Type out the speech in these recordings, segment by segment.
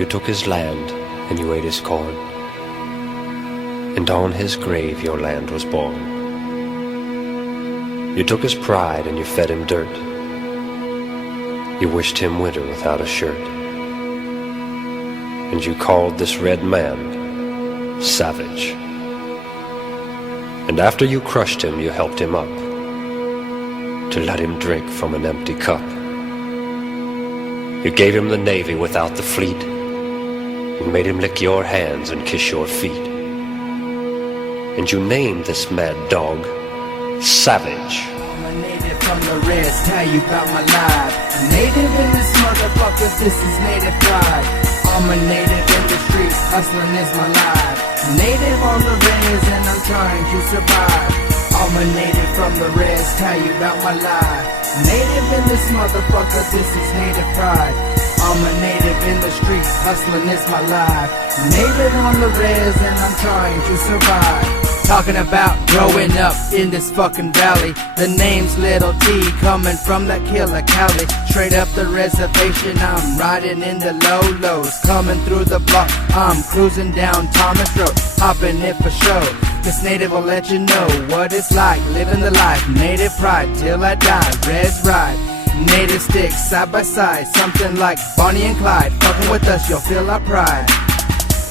You took his land and you ate his corn, and on his grave your land was born. You took his pride and you fed him dirt. You wished him winter without a shirt. And you called this red man savage. And after you crushed him, you helped him up to let him drink from an empty cup. You gave him the navy without the fleet, and made him lick your hands and kiss your feet. And you named this mad dog Savage. I'm a native from the reds, tell you about my life. A native in this motherfucker, this is native pride. I'm a native in the streets, hustling is my life. Native on the reds and I'm trying to survive. I'm a native from the reds, tell you about my life. Native in this motherfucker, this is native pride. I'm a native in the streets, hustling is my life. Native on the reds and I'm trying to survive. Talking about growing up in this fucking valley. The name's Little T, coming from that killer Cali. Straight up the reservation, I'm riding in the low-lows. Coming through the block, I'm cruising down Thomas Road. Hopping it for show. This native will let you know what it's like living the life. Native pride till I die, Reds ride. Native sticks side by side, something like Bonnie and Clyde. Fucking with us, you'll feel our pride.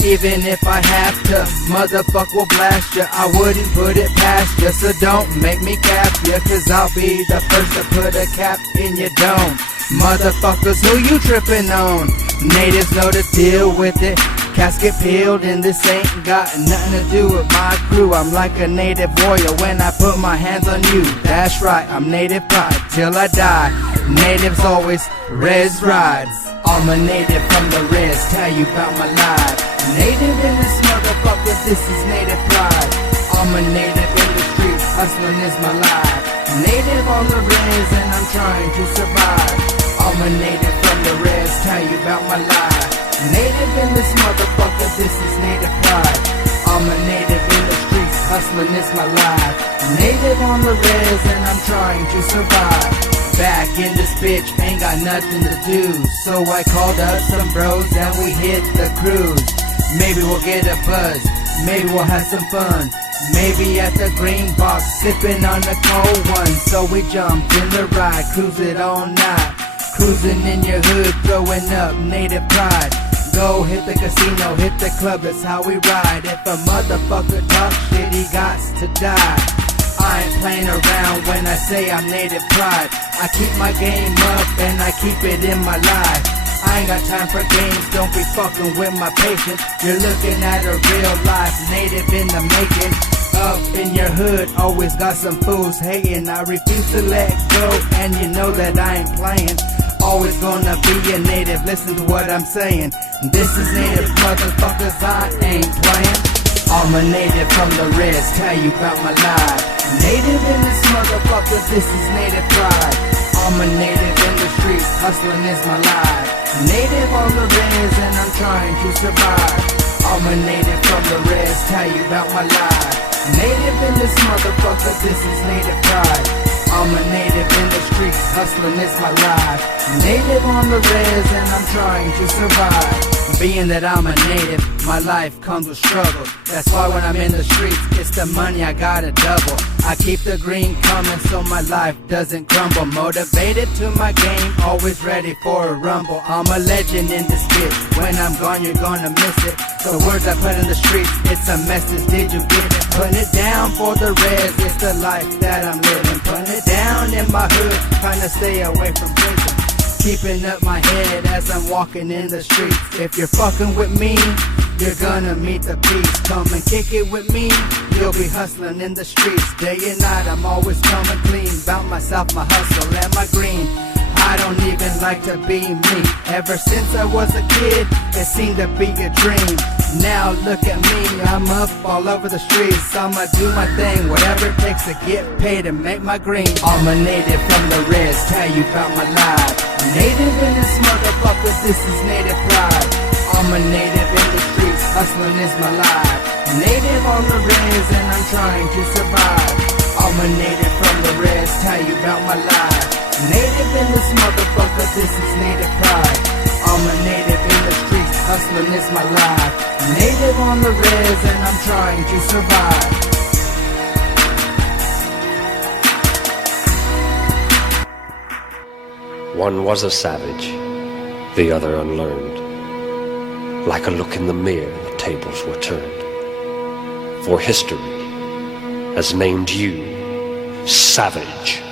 Even if I have to, motherfucker will blast ya. I wouldn't put it past ya, so don't make me cap ya, cause I'll be the first to put a cap in your dome. Motherfuckers, who you tripping on? Natives know to deal with it. Casket peeled and this ain't got nothing to do with my crew. I'm like a native warrior when I put my hands on you. That's right, I'm native pride till I die. Natives always Reds rides. I'm a native from the reds, tell you about my life. Native in this motherfucker, this is native pride. I'm a native in the streets, hustling is my life. Native on the reds and I'm trying to survive. I'm a native from the reds, tell you about my life. Native in this motherfucker, this is native pride. I'm a native in the streets, hustling is my life. Native on the reds and I'm trying to survive. Back in this bitch, ain't got nothing to do, so I called up some bros and we hit the cruise. Maybe we'll get a buzz, maybe we'll have some fun. Maybe at the green box, sipping on the cold one. So we jumped in the ride, cruise it all night. Cruising in your hood, throwing up native pride. Go hit the casino, hit the club, that's how we ride. If a motherfucker talks shit, he gots to die. I ain't playing around when I say I'm native pride. I keep my game up and I keep it in my life. I ain't got time for games, don't be fucking with my patience. You're looking at a real life native in the making. Up in your hood, always got some fools hating. I refuse to let go and you know that I ain't playing. Always gonna be a native, listen to what I'm saying. This is native motherfuckers, I ain't playing. I'm a native from the reds, tell you about my life. Native in this motherfucker, this is native pride. I'm a native in the streets, hustling is my life. Native on the reds and I'm trying to survive. I'm a native from the reds, tell you about my life. Native in this motherfucker, this is native pride. I'm a native in the streets, hustling is my life. Native on the reds and I'm trying to survive. Being that I'm a native, my life comes with struggle. That's why when I'm in the streets, it's the money I gotta double. I keep the green coming so my life doesn't crumble. Motivated to my game, always ready for a rumble. I'm a legend in this bitch, when I'm gone you're gonna miss it. The words I put in the streets, it's a message, did you get it? Putting it down for the reds, it's the life that I'm living. Putting it down in my hood, trying to stay away from prison. Keeping up my head as I'm walking in the streets. If you're fucking with me, you're gonna meet the beast. Come and kick it with me, you'll be hustling in the streets. Day and night I'm always coming clean about myself, my hustle and my green. I don't even like to be me. Ever since I was a kid, it seemed to be a dream. Now look at me, I'm up all over the streets. I'ma do my thing, whatever it takes to get paid and make my green. I'm a native from the reds, tell you about my life. Native in this motherfucker, this is native pride. I'm a native in the streets, hustling is my life. Native on the reds and I'm trying to survive. I'm a native from the reds, tell you about my life. Native in this motherfucker, this is native pride. I'm a native in the streets, hustling is my life. Native on the res and I'm trying to survive. One was a savage, the other unlearned. Like a look in the mirror, the tables were turned. For history has named you savage.